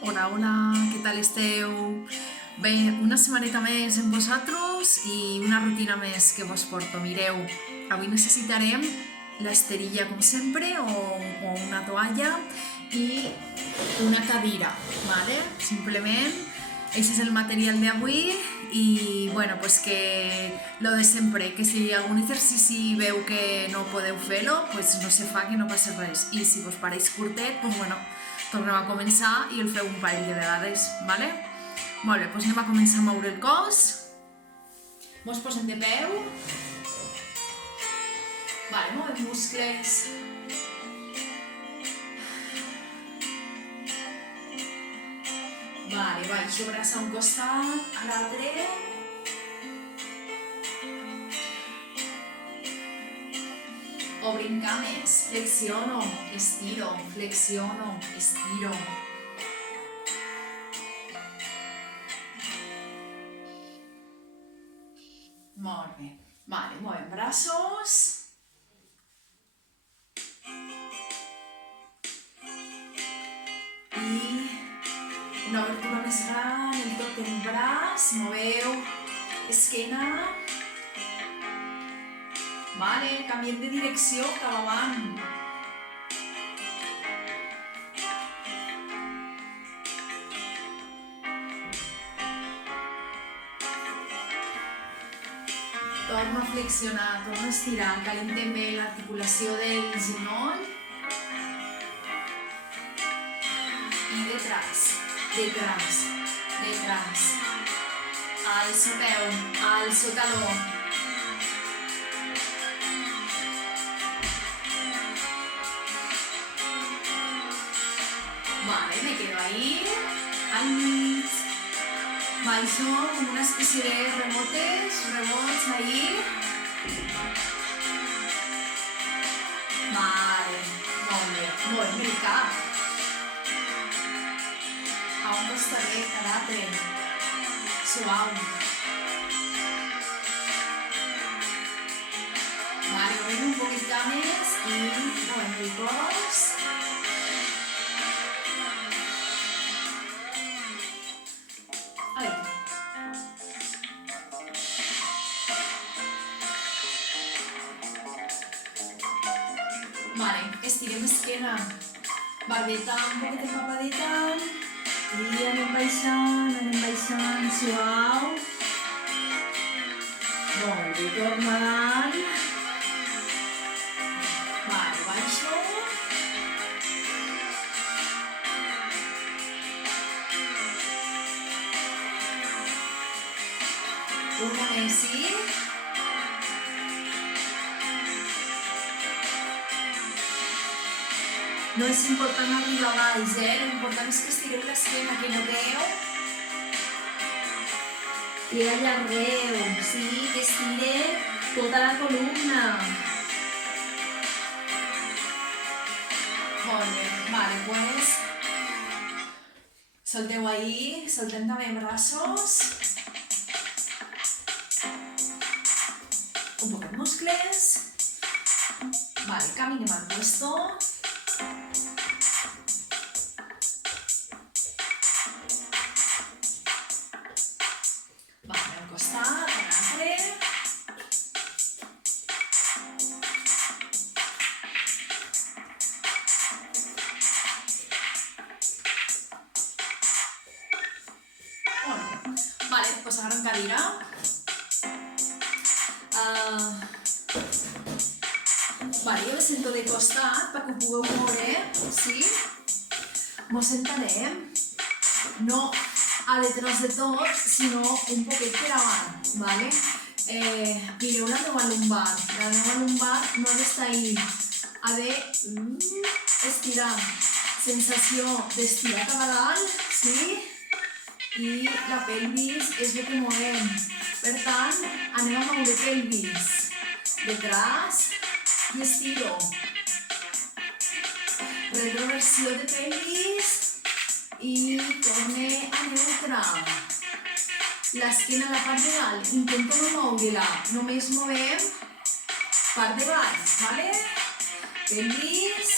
Hola, hola, què tal esteu? Bé, una setmaneta més amb vosaltres i una rutina més que vos porto. Mireu, avui necessitarem l'esterilla com sempre o una toalla i una cadira, ¿vale? Simplement, això és el material d'avui i bueno, pues que lo de sempre, que si algun exercici veu que no podeu fer-lo, pues no se fa, que no passa res. I si vos pareix curtet, pues bueno, tornem a començar i el feu un parell de vegades, ¿vale? Molt bé, doncs anem a començar a moure el cos. Mos posem de peu. Vale, movem muscles. Vale, baixo braç a un costat, a l'altre. Obrim cames, flexiono, estiro, flexiono, estiro. Molt bé. Vale, movem braços. I una obertura més gran, el tot en braç, moveu esquena. Vale, canviem de direcció cap avant. Torno a flexionar, torno a estirar, calintem bé l'articulació del genoll. I detrás, detrás, detrás. Alzo peu, alzo taló. Vale, me quedo ahí, al mig. Baixo como una especie de rebots ahí. Vale, molt bé, movem el cap. A un costadet, a l'altre. Suau. Vale, movem un poquit més i movem el cos. Vale, estirem esquena, barbeta un poquet de papadeta i anem baixant, suau. Molt bé, tornant. Vale, baixo. Un moment, sí. No és important arribar a baix, l'important és que estireu l'esquena, que noteu. I allargueu, sí, que estireu tota la columna. Molt bé, vale, pues solteu ahí, soltem també braços. Un poc de muscles. Vale, caminem al puesto. Vale, pues agarrem cadira. Vale, jo me sento de costat perquè ho pugueu veure, sí? Mos sentarem, no a detrás de tot, sinó un poquet per avant, vale? Mireu la meva lumbar. La meva lumbar no ha d'estar ahí. Ha d'estirar. Sensació d'estirar cap a dalt, sí? I la pelvis és el que movem. Per tant, anem a moure pelvis. Detrás i estiro. Retroversió de pelvis i torne a neutre. L'esquena a la part de dalt, intento no moure-la, només movem part de baix, ¿vale? Pelvis.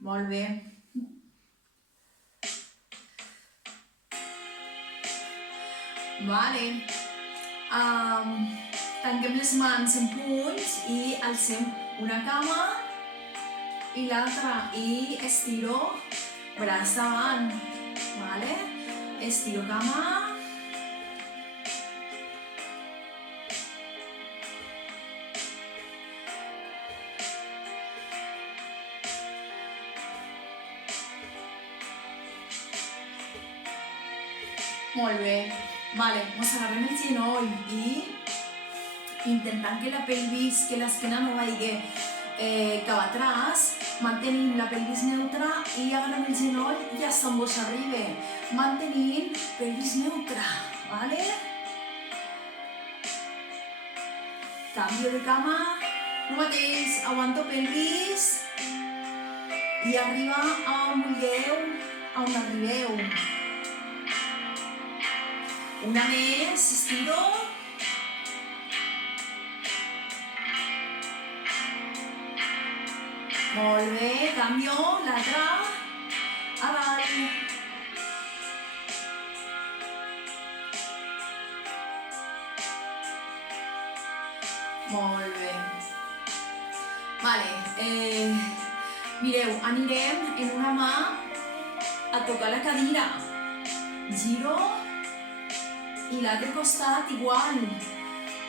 Molt bé. Vale. Tanquem les mans en punys i alcem una cama i l'altra i estiro braç davant. Vale? Estiro cama. Molt bé. Vale, ens agarrem el genoll i intentant que la pelvis, que l'esquena no vagi cap atrás, mantenim la pelvis neutra i agarrem el genoll i hasta on vos arribe. Mantenim pelvis neutra, vale? Canvio de cama, el mateix, aguanto pelvis i arriba a on vulgueu, a on arribeu. Una més, estiro. Molt bé, canvio, l'altra, avall. Molt bé. Vale, mireu, anirem en una mà a tocar la cadira. Giro. I l'altre costat igual,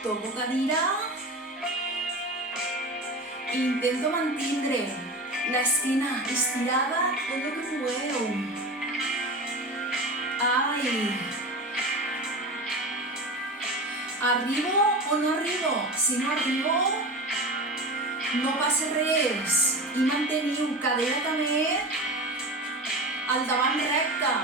toco cadira, intento mantindre l'esquena estirada tot el que pugueu. Ai! Arribo o no arribo? Si no arribo, no passa res. I manteniu cadera també al davant recte.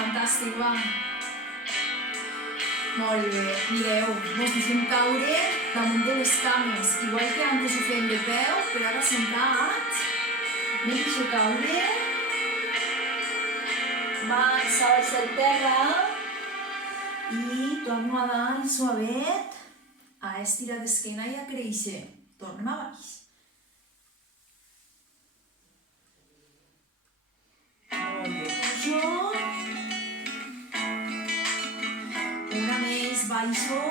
Fantàstic, va. Molt bé. Mireu, mos deixem caure damunt de les cames. Igual que antes ho fem de peu, però ara sentats. Anem a deixar caure. Mans a baix del terra. I torno a dar suavet a estirar d'esquena i a créixer. Tornem a baix. Molt bé. Pujo. Baixo,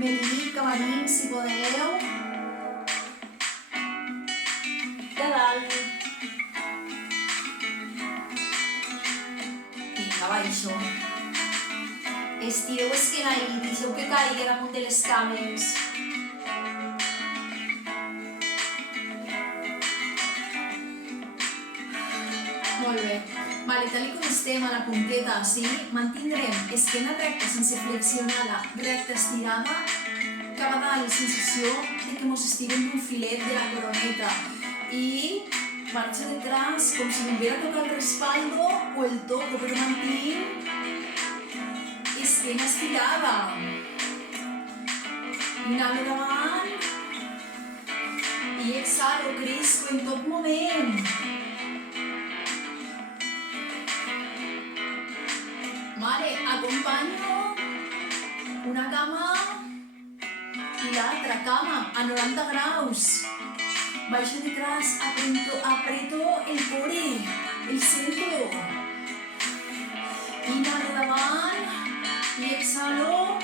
melic, cavarín, si podeu, de dalt, vinga, baixo, estireu esquena i deixeu que caigui damunt de les cames, molt bé. Vale, tal com estem a la punteta, sí? Mantindrem esquena recta sense flexionar-la, recta estirada, cap a dalt, sensació de que mos estirem d'un filet de la coroneta i marxa detrás com si volviera a tocar el respaldo o el toco, però mantinc esquena estirada. Inhalo davant i exhalo, cresco en tot moment. Vale, acompanyo una cama i l'altra cama a 90 graus. Baixo detrás, aprieto el core, el centro. Inhalo davant i exhalo.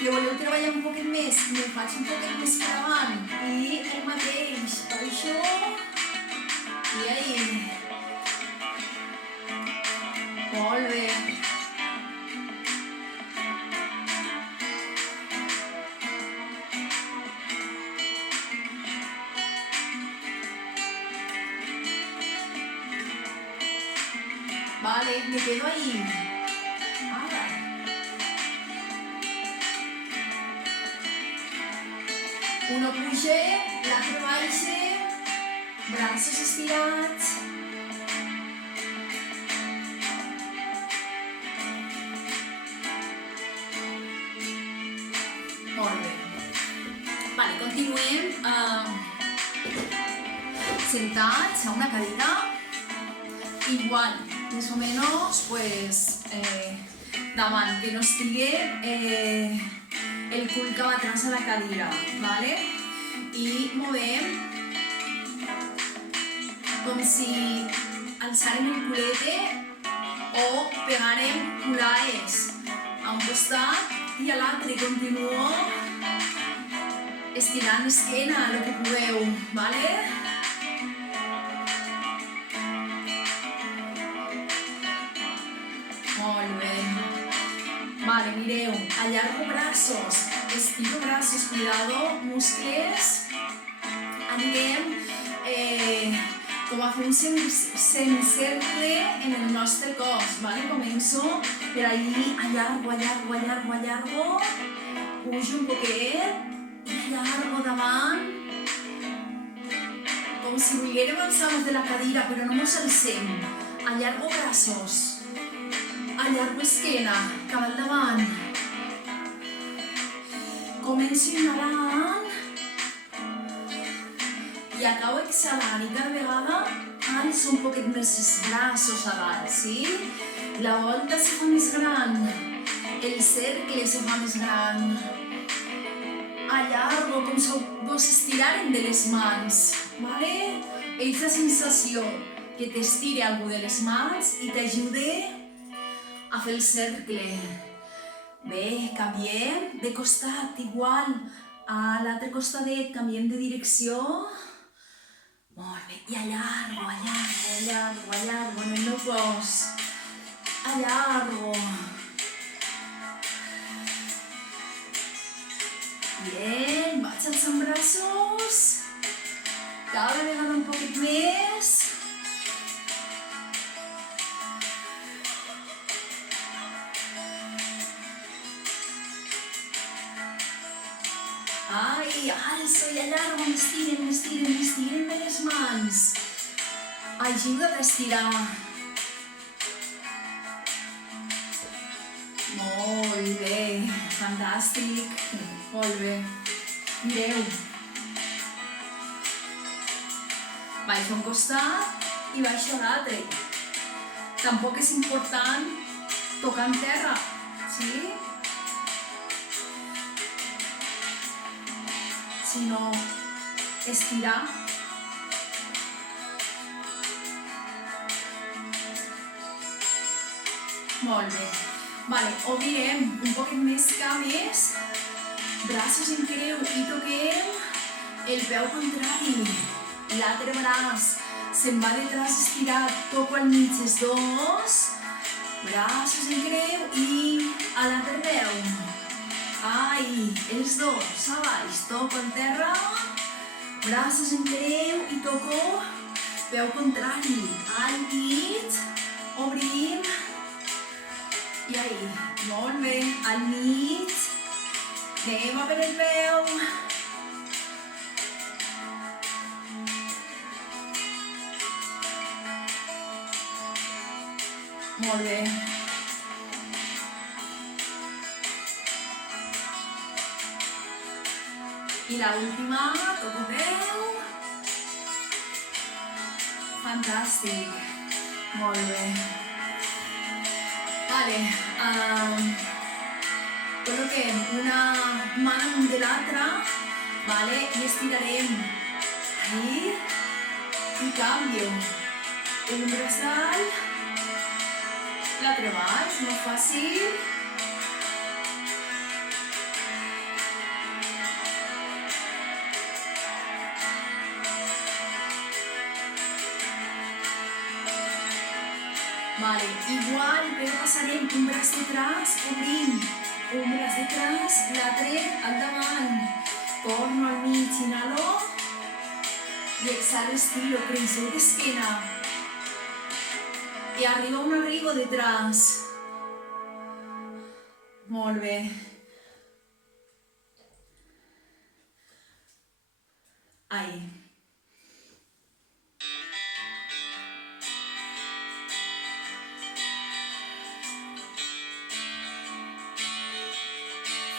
Que voleu treballar un poquet més, me faig un poquet més per avant. I el mateix, baixo i ahí. Molt bé. Vale, me quedo ahí. Ara. Uno puja, l'altre baixa, braços estirats. Molt bé. Vale, continuem sentats a una cadira. igual, més o menys, pues, davant, que no estigui el cul cap atrás a la cadira, ¿vale? I movem com si alçarem el culete o pegarem culaes a un costat i a l'altre. Continuo estirant l'esquena, el que pugueu, ¿vale? Molt bé. Vale, mireu, allargo braços, estiro braços, cuidado, muscles. Anirem com a fer un semicercle en el nostre cos, ¿vale? Començo per allí, allargo, pujo un poquet i allargo davant, com si volguérem alçar-nos de la cadira, però no mos alcem. Allargo braços, allargo esquena, cap al davant. Començo inhalant i acabo exhalant i cada vegada alço un poquet més els braços a dalt, sí? La volta se fa més gran, el cercle se fa més gran. Allargo com si vos estiraren de les mans, ¿vale? És la sensació que t'estiri algú de les mans i t'ajude a fer el cercle. Bé, canviem de costat, igual. A l'altre costadet canviem de direcció. Molt bé, i allargo en el meu cos. Allargo. Bien, vaig alçant braços. Cada vegada un poquet més. Ai, alço i allargo, m'estiren de les mans. Ajuda't a estirar. Molt bé, fantàstic. Molt bé. Mireu. Baixo a un costat i baixo a l'altre. Tampoc és important tocar en terra, sí? Sinó estirar. Molt bé. Vale, obrirem un poquet més cames, braços en creu i toquem el peu contrari. L'altre braç se'n va detrás estirat, toco al mig els dos, braços en creu i a l'altre peu. Ai, els dos a baix, toco en terra, braços en creu i toco peu contrari. Al mig, obrim i ahí, molt bé, al mig, anem a per el peu. Molt bé. I la última, toco peu. Fantàstic. Molt bé. Vale. Col·loquem una mà damunt de l'altra, vale? I estirarem. Ahí. I canvio. Un braç dalt. L'altre baix, molt fàcil. Vale, igual, però passarem un braç detrás, obrim, un braç detrás, l'altre al davant, torno al mig, inhalo, i exhalo, estiro, creixeu d'esquena, i arriba un arribo detrás. Molt bé. Ahí.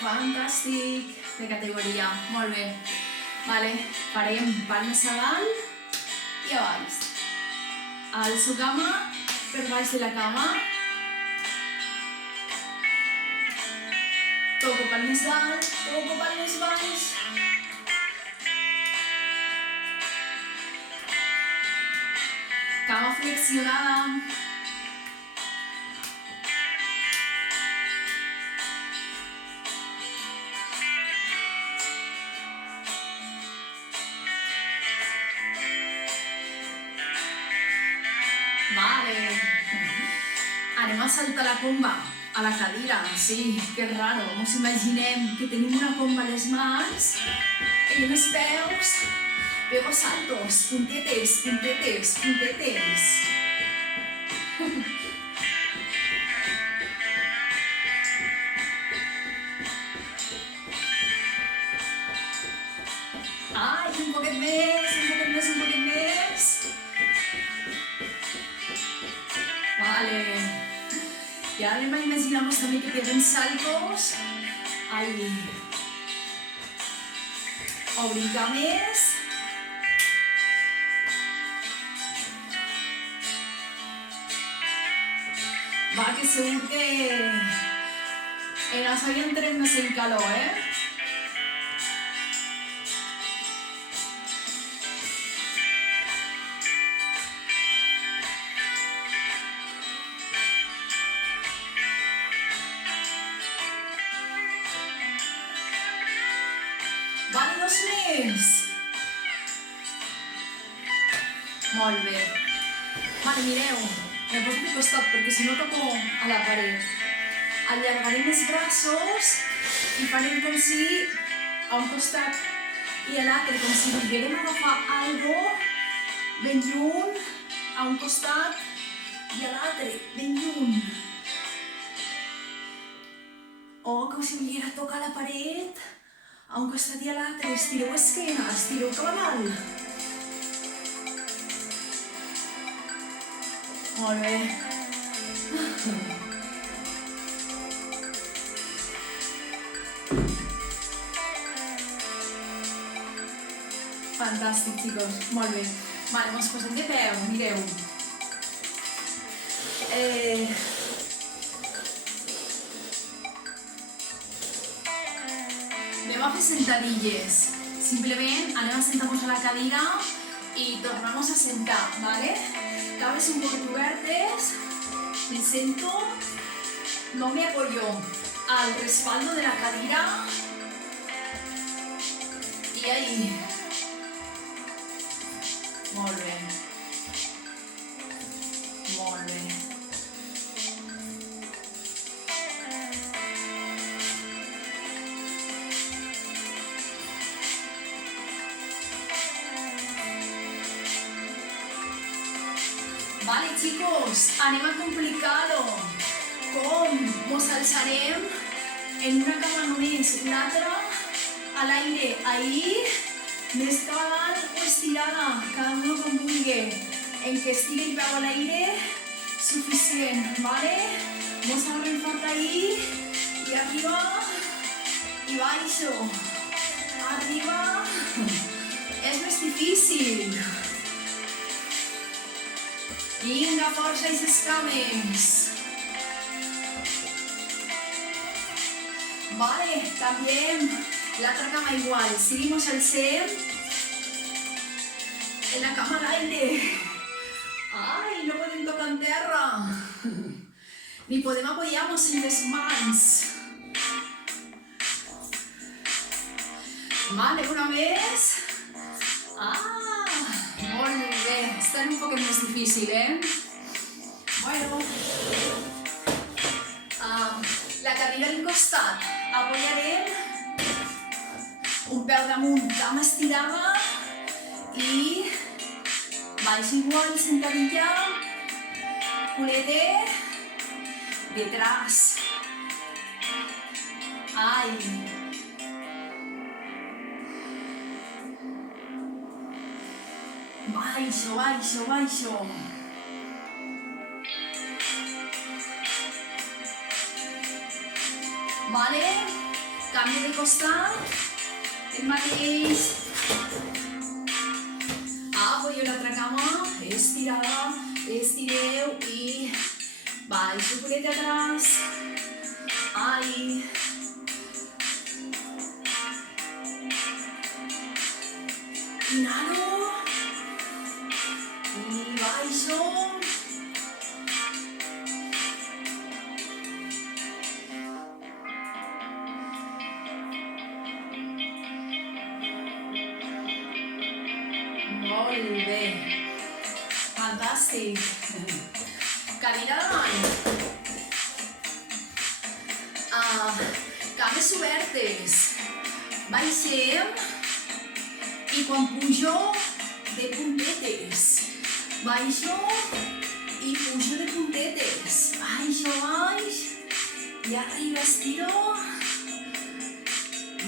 Fantàstic, de categoria, molt bé. Vale, farem palmes a dalt i a baix. Alço cama per baix de la cama. Toco pel més alt, toco pel més baix. Cama flexionada. Vale. Anem a saltar la comba a la cadira. Sí, que raro. Ens imaginem que tenim una comba a les mans i els peus. Pego saltos, puntetes, puntetes, puntetes. Ai, un poquet més, un poquet més, un poquet més. Vale. I ara anem a imaginar-nos també que peguen saltos. Ai. O brincar més. Va, que segur que en això ja entrem més en calor, Vale, dos més. Molt bé. Vale, mireu. Me poso de costat perquè si no toco a la paret. Allargarem els braços i farem com si a un costat i a l'altre, com si volguérem agafar algo ben lluny, a un costat i a l'altre, ben lluny. O com si volguera tocar la paret, a un costat i a l'altre. Estireu esquena, estireu cap a dalt. Molt bé. Fantàstic, xicos. Molt bé. Vale, ens posem de peu, mireu. Anem a fer sentadilles. Simplement anem a sentar-nos a la cadira i tornem-nos a sentar, ¿vale? Cames un poquito obertes, me siento, no me apoyo al respaldo de la cadira y ahí. Molt bé. Molt bé. Vale, chicos, anem a complicar-ho. Com mos alçarem en una cama només, l'altra a l'aire, ahí, més cap a dalt o estirada, cada uno com vulgui. En que estigui el peu a l'aire, suficient, vale? Mos agarrem fort ahí, i arriba, i baixo. Arriba, és més difícil. Vinga, força i ses cames. Vale, también la otra cama igual. Seguimos al ser en la cama al aire. Ay, no podem tocar en terra. Ni podem apoyar-nos en les mans. Vale, una vez. Molt bé, està un poc més difícil, Bueno, la cadira al costat, apoyarem un peu damunt, cama estirada i baix igual, sentadilla, culete, detrás. Ai. Baixo, baixo, baixo. Vale, canvi de costat, el mateix. Apoyo l'altra cama, estirada, estireu i baixo culeta atrás, ahí, inhalo i baixo, molt bé, fantàstic, cadira davant, cames obertes, baixem i quan pujo de puntetes, baixo i pujo de puntetes, baixo, baix i arriba estiro,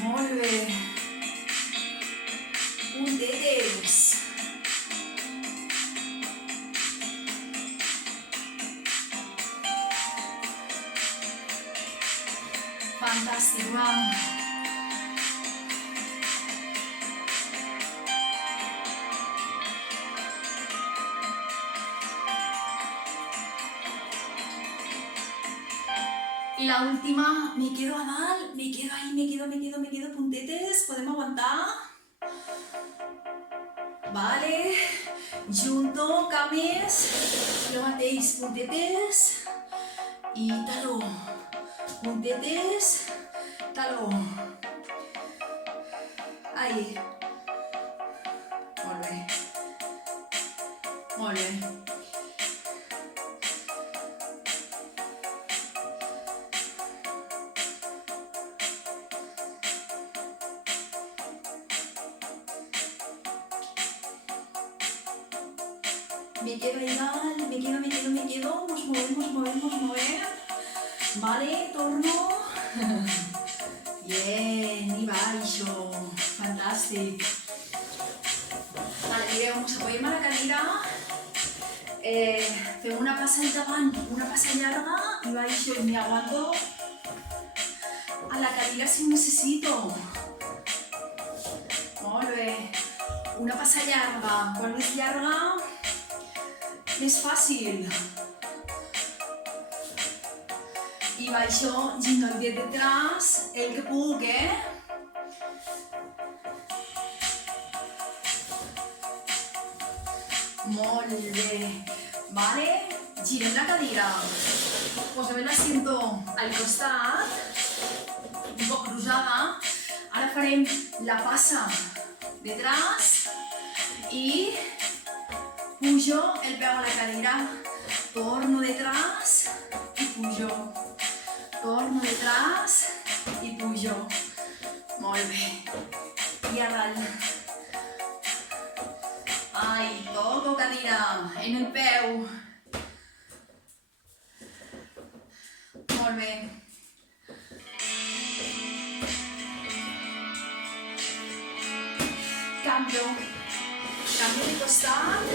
molt bé, puntetes, fantàstic, va. Y la última, me quedo a dalt, me quedo ahí, me quedo, puntetes, podem aguantar. Vale, junto, cames, lo mateix, puntetes i taló. Puntetes, taló. Ahí. Molt bé. Molt bé. Me quedo ahí dalt, me quedo, nos movem. Vale, torno. Bien, i baixo. Fantàstic. Vale, mireu, ens apoyem a la cadira. Fem una passa endavant, una passa llarga i baixo i me aguanto a la cadira si ho necessito. Molt bé. Una passa llarga. Quan més llarga, més fàcil. I baixo, giro el dit detrás, el que puc, Molt bé. Vale, girem la cadira. Posem l'asiento al costat, un poc cruzada. Ara farem la passa detrás i pujo el peu a la cadira. Torno detrás i pujo. Torno detrás i pujo. Molt bé. I a dalt. Ai, toco cadira en el peu. Molt bé. Canvio de costat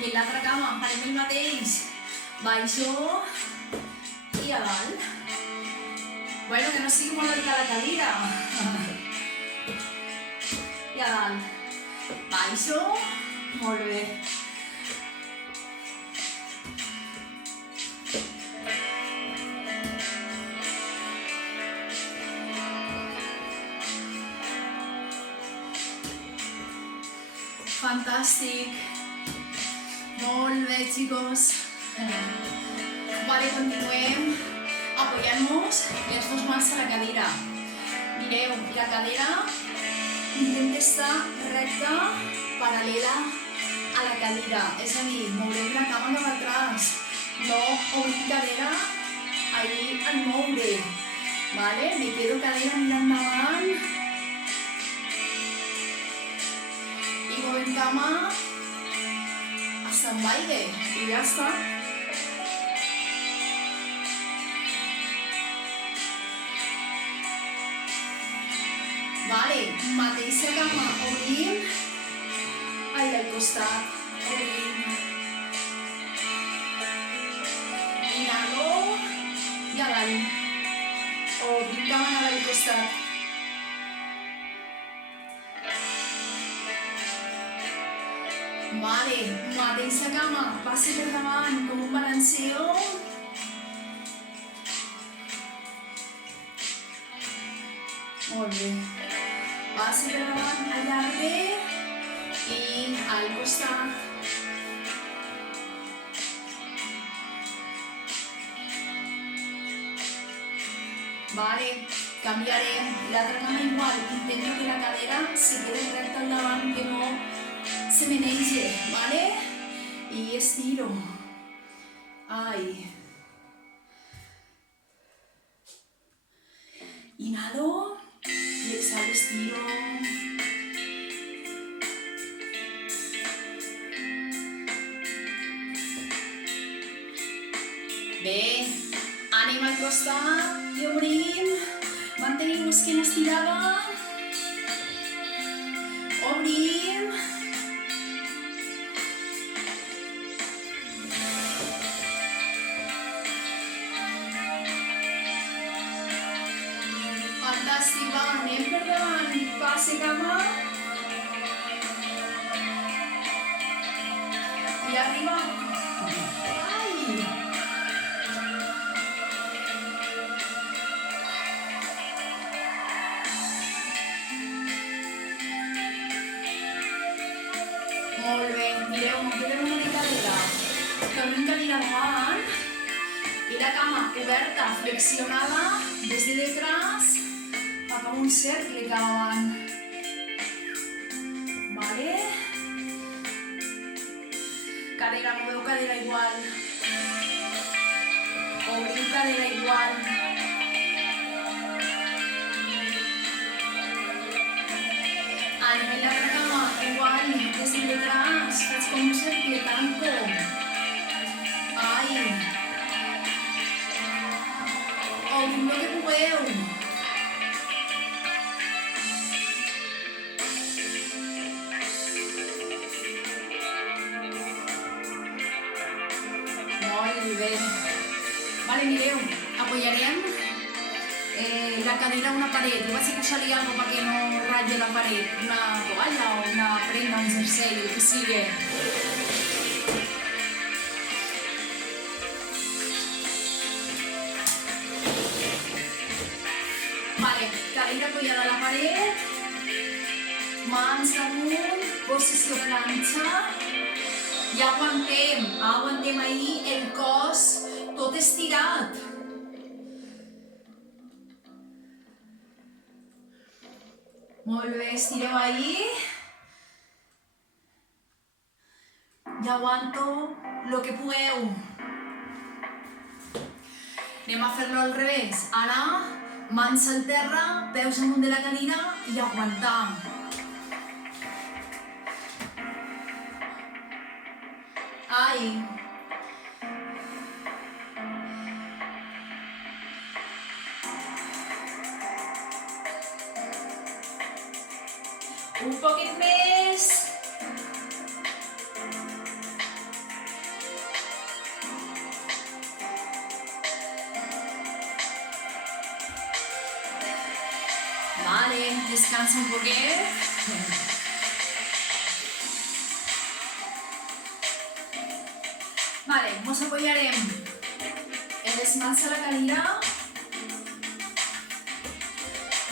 i en l'altra cama farem el mateix. Baixo i a dalt. Bueno, que no sigui molt alta la cadira. I a dalt. Baixo. Molt bé. Fantàstic. Molt bé, chicos. Vale, continuem apoyant-nos les dues mans a la cadira. Mireu, la cadira intenta estar recta, paral·lela a la cadira, és a dir, mourem la cama cap atrás, no obrim cadera ahí al moure, vale? Me quedo cadera mirant davant i movem cama hasta en baile i ja està. Vale, mateixa cama, obrim ahí al costat, obrim, inhalo i a dalt, obrim cama al costat. Vale, mateixa cama. cama passi per davant com un balanceo. Molt bé. Passi per davant, allargue i al costat. Vale, canviarem l'altra cama igual, intento que la cadera se quede recta al davant, que no se menege, vale? I estiro. Ai. Inhalo i exhalo, estiro. Bé, ànim al costat. I obrim, mantenim l'esquena estirada, obrim, fantàstic, va, anem per davant, passe cama, i arriba, ai! Molt bé, mireu, no quedem una mica cadira. Tornem cadira davant i la cama oberta, flexionada, des de detrás, acaba un cercle cap avant. Vale? Cadera, moveu cadera igual. Obriu cadera igual. Anem en l'altra cama, igual, des de detrás, faig com un cercle, tanco. Ai. Obrim el que pugueu. Molt bé. Vale, mireu, apoyarem la cadera a una paret. Jo vaig a posar-li alguna cosa perquè no ratlle la paret, una toalla o una prenda, un jersei, el que sigui. Vale, cadira apoyada a la paret, mans damunt, posició planxa, i aguantem ahí el cos tot estirat. Molt bé, estireu ahí. I aguanto lo que pugueu. Anem a fer-lo al revés. Ara, mans al terra, peus amunt de la cadira i aguantar. Ai. Un poquit més. Vale, descansa un poquet. Vale, nos apoyarem en les mans a la cadira.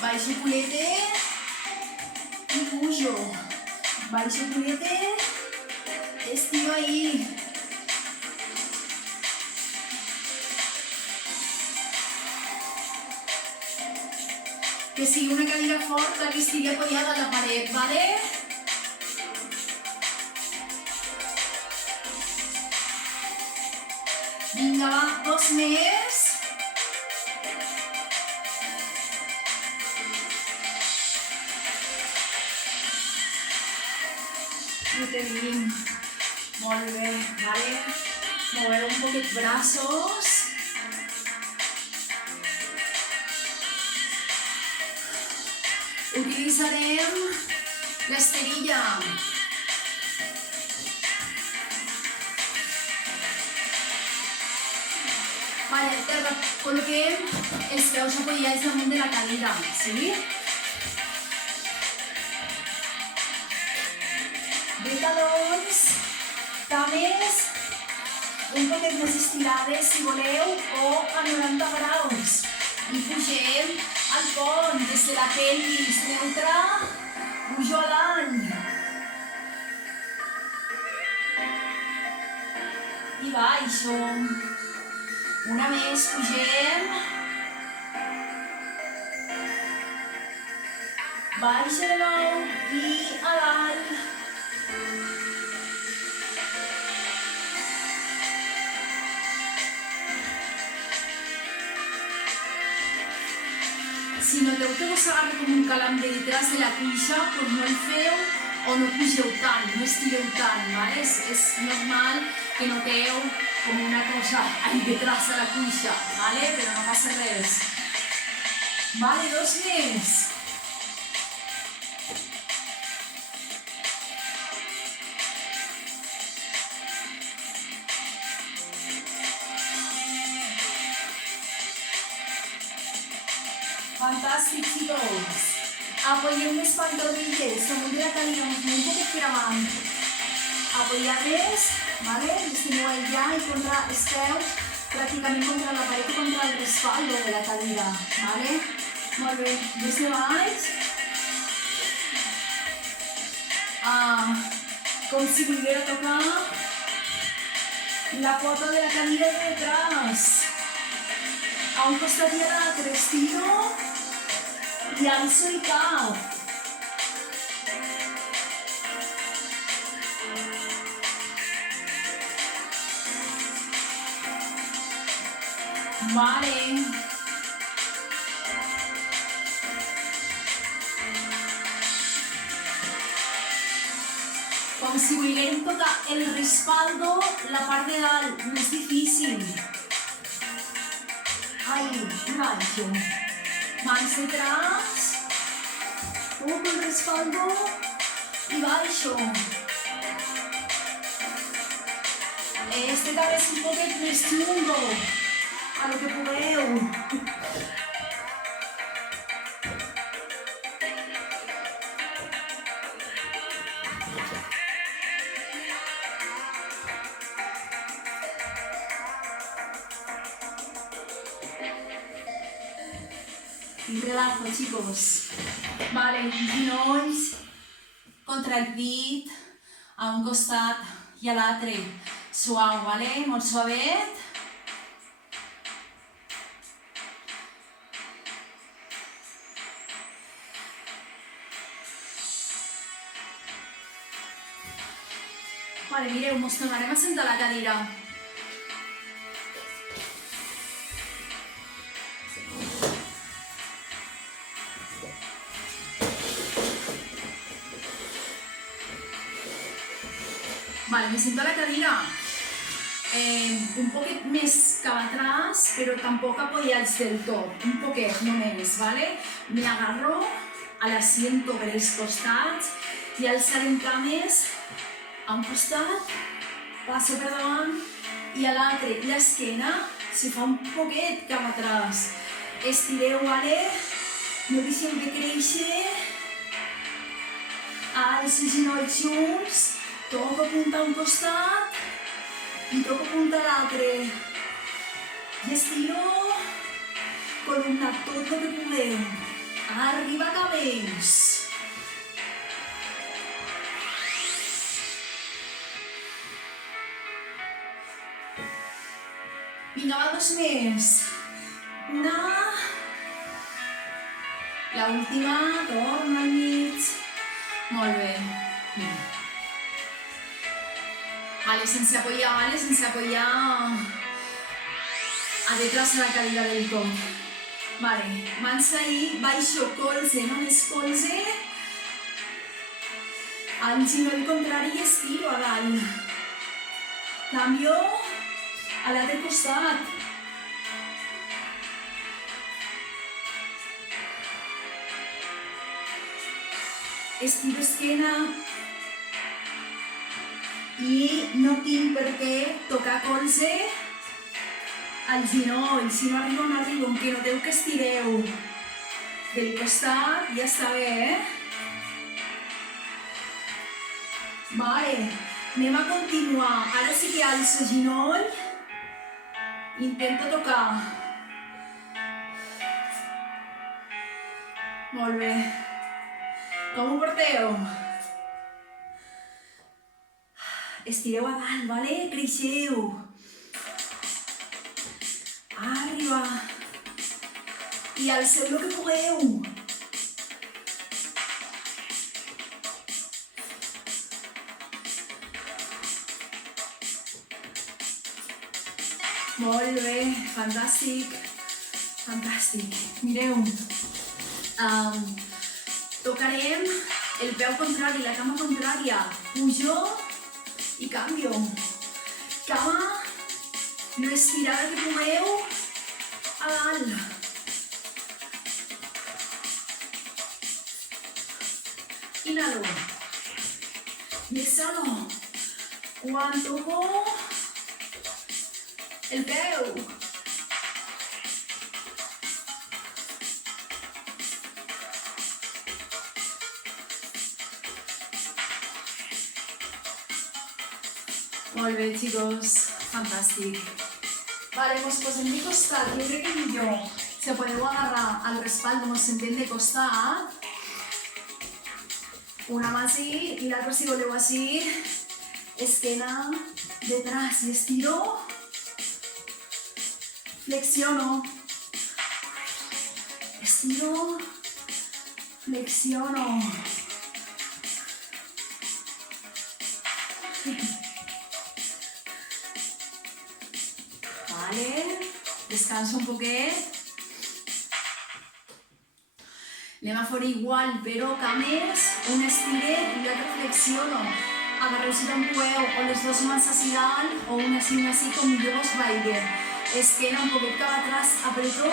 Baixo culete. Y pujo, baixo culete, estiro ahí. Que sigui una cadira forta que estigui apoyada a la paret, ¿vale? Vinga, va, 2 més. Ho tenim. Molt bé, vale? Moveu un poquet braços. Utilitzarem l'esterilla. Vale, terra, col·loquem els peus apoyats damunt de la cadira, sí? De talons, també cames un poquet més estirades, si voleu, o a 90 graus. I pugem al pont des de la pelvis neutra, pujo a dalt. I baixo. Una més, pugem. Baixo de nou i a dalt. Si noteu que vos agarra com un calambre detrás de la cuixa, doncs no el feu o no pugeu tant, no estireu tant, ¿vale? És normal que noteu com una cosa ahí detrás de la cuixa, ¿vale? Però no passa res. Vale, dos més. Fantàstic, chicos. Apoyem les pantorrilles damunt de la cadira, un poquet per avant. Apoyades, ¿vale? Les teniu allà i contra els peus, pràcticament contra la paret o contra el respaldo de la cadira, ¿vale? Molt bé, des de baix. Com si volguera tocar la pota de la cadira de detrás. A un costat i a l'altre, estiro i alço el cap. Vale. Com si volguérem tocar el respaldo, la part de dalt, més difícil. Ahí, baixo. Mans detrás. Toco el respaldo y baixo. Este també és un poquet més xungo, a lo que pugueu. Y relajo, chicos. Vale, ginolls contra el pit, a un costat i a l'altre. Suau, vale? Molt suavet. Vale, mireu, mos tornarem a sentar a la cadira. Vale, me sento a la cadira un poquet més cap atrás, però tampoc apoyats del tot, un poquet només, ¿vale? Me agarro al asiento per els costats i alçarem cames a un costat, passo per davant i a l'altre. L'esquena se fa un poquet cap atrás. Estireu, ¿vale? No deixeu de créixer. Alço els genolls junts. Toco punta a un costat i toco punta a l'altre. I estiro columna tot el que pugueu. Arriba cabells. Vinga, va, dos més. Una. L'última, torna al mig. Molt bé. Vale, sense apoyar, ¿vale? Sense apoyar a detrás de la cadira del tot. Vale, mans ahí, baixo colze, només colze. Al ginoll contrari i estiro a dalt. Canvio a l'altre costat. Estiro esquena. I no tinc per què tocar colze al ginoll. Si no arribo, no arribo. Aunque noteu que estireu del costat, ja està bé, eh? Vale, Anem a continuar. Ara sí que alço ginoll. Intento tocar. Molt bé. Com ho porteu? Estireu a dalt, vale? Creixeu. Arriba. I alceu el que pugueu. Molt bé, fantàstic. Fantàstic. Mireu. Tocarem el peu contrari, la cama contrària. Pujo i canvio. Cama, no estirada que pugueu, a dalt. Inhalo. Y exhalo. Quan toco el peu. Molt bé, chicos. Fantàstic. Vale, pues posem de costat. Jo crec que millor. Se podeu agarrar al respaldo, nos sentem de costat. Una mà així i l'altra, si voleu, així. Esquena detrás y estiro. Flexiono. Estiro. Flexiono. Vale. Descanso un poquet. Anem a fer igual, però cames, un estiret i l'altre flexiono. Agarreu-se d'on pueu, o les dues mans així dalt, o una així, com millor vos vagi. Esquena un poquet cap atrás, apretó,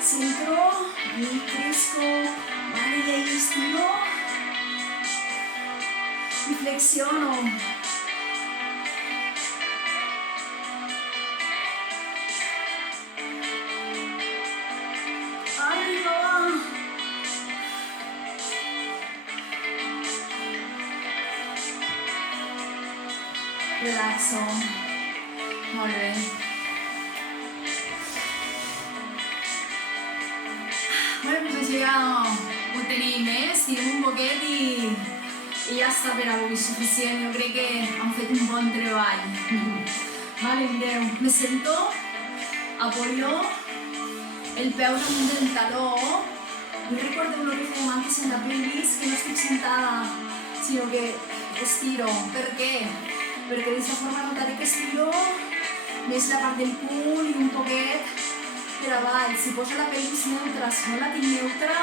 centro, y crezco, vale, y ahí estiro, y flexiono. Relaxo. Molt bé. Bueno, pues això ja ho tenim, estirem un poquet i ja està per avui suficient. Jo crec que han fet un bon treball. Vale, mireu, me sento, apoyo el peu damunt del taló. I recordeu el que fèiem antes en la pelvis, que no estic sentada, sinó que estiro. Per què? Perquè d'aquesta forma notaré que estiro més la part del cul i un poquet per avall. Si poso la pelvis neutra, si no la tinc neutra,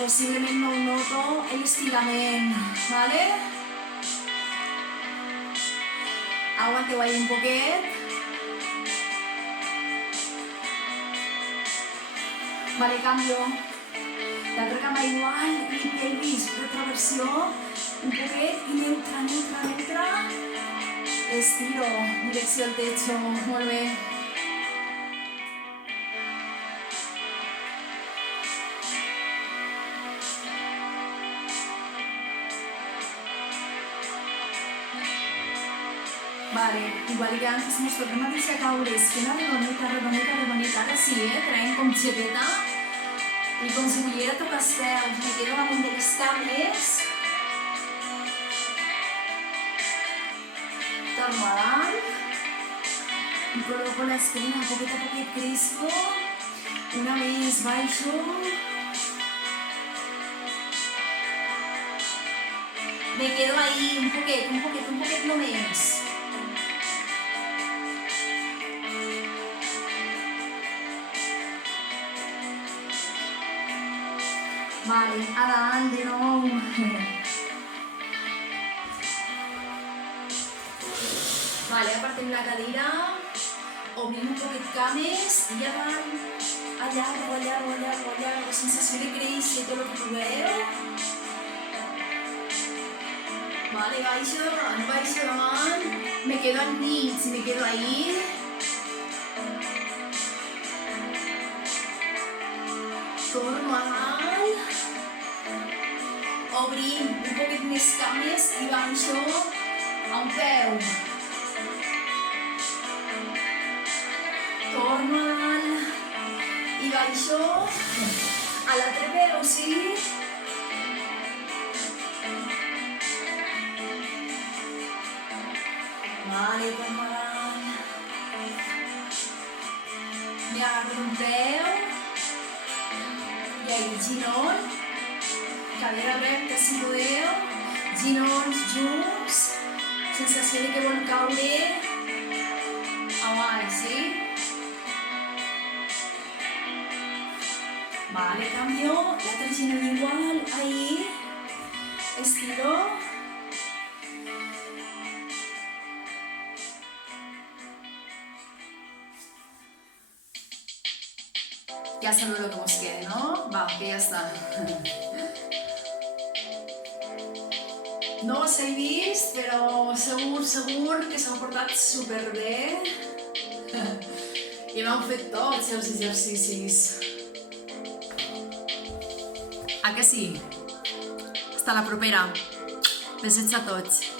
possiblement no noto l'estirament, ¿vale? Aguanteu ahí un poquet. Vale, cambio. L'altra cama igual, i pelvis, retroversió. Un poquet i neutra, neutra, neutra. Estiro, direcció al techo, molt bé. Vale, igual que antes nos tornem a deixar caure, esquena redoneta, redoneta, redoneta. Ara sí, traiem com xepeta. I com si volguera tocar els peus, me quedo damunt de les cames. Torno a dalt. Y coloco la esquena poquito a poquito, crispo. Una vez baixo. Me quedo ahí un poquet només. Vale, a dalt de nou. Vale, apartem la cadira, obrim un poquet cames i avant, allargo, allargo, allargo, allargo, sensació de créixer tot el que pugueu. Vale, baixo davant, me quedo al mig, me quedo ahí. Torno a dalt, obrim un poquet més cames i baixo. a un peu. Torna'l i baixo. A l'altre peu, sí? Vale, torna'l. Me agarro un peu. I ahí, giron. Cadera recta, si podeu. Girons junts. Sensació de que vol caure avall, sí? Vale, cambio. L'altre ginoll igual. Ahí. Estiro. Ya sabeu lo que us queda, no? Va, que ja està. No us he vist, però segur que s'heu portat superbé. I m'heu fet tots els exercicis. A que sí? Hasta la propera. Besets a tots.